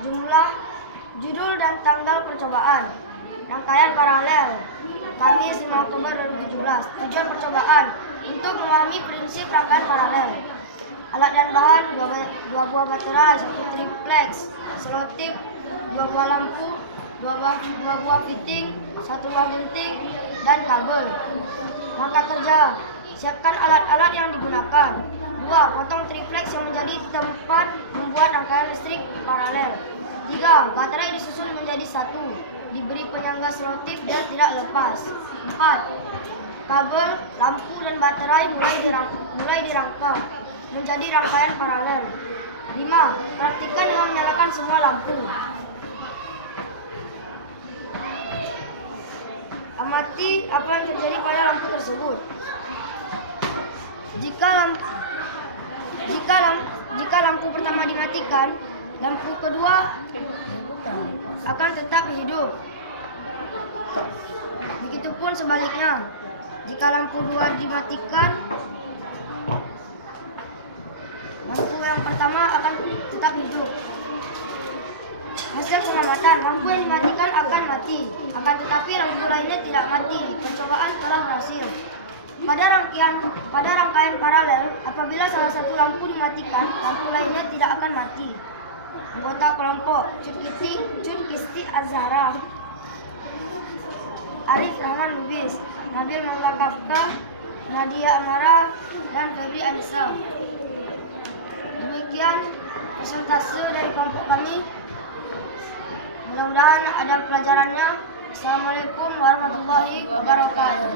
Jumlah, judul dan tanggal percobaan. Rangkaian paralel. Kamis 5 Oktober 2017. Tujuan percobaan untuk memahami prinsip rangkaian paralel. Alat dan bahan: 2 buah baterai, 1 triplex, selotip, 2 buah lampu, 2 buah fitting, 1 buah gunting, dan kabel. Langkah kerja: siapkan alat-alat yang digunakan. 2. Potong triplex yang menjadi tempat membuat rangkaian listrik paralel. 3. Baterai disusun menjadi 1, diberi penyangga selotip dan tidak lepas. 4. Kabel, lampu, dan baterai mulai dirangka menjadi rangkaian paralel. 5. Praktikkan dengan menyalakan semua lampu. Amati apa yang terjadi pada lampu tersebut. Jika lampu pertama dimatikan, lampu kedua akan tetap hidup. Begitupun sebaliknya. Jika lampu 2 dimatikan, lampu yang pertama akan tetap hidup. Hasil pengamatan: lampu yang dimatikan akan mati, akan tetapi lampu lainnya tidak mati. Percobaan telah berhasil. Pada rangkaian paralel, apabila salah satu lampu dimatikan, lampu lainnya tidak akan mati. Anggota kelompok: Cun Kisti Azhara, Arif Rahman Lubis, Nabil Maula Kafka, Nadia Amara, dan Febri Anissa. Demikian presentase dari kelompok kami. Mudah-mudahan ada pelajarannya. Assalamualaikum warahmatullahi wabarakatuh.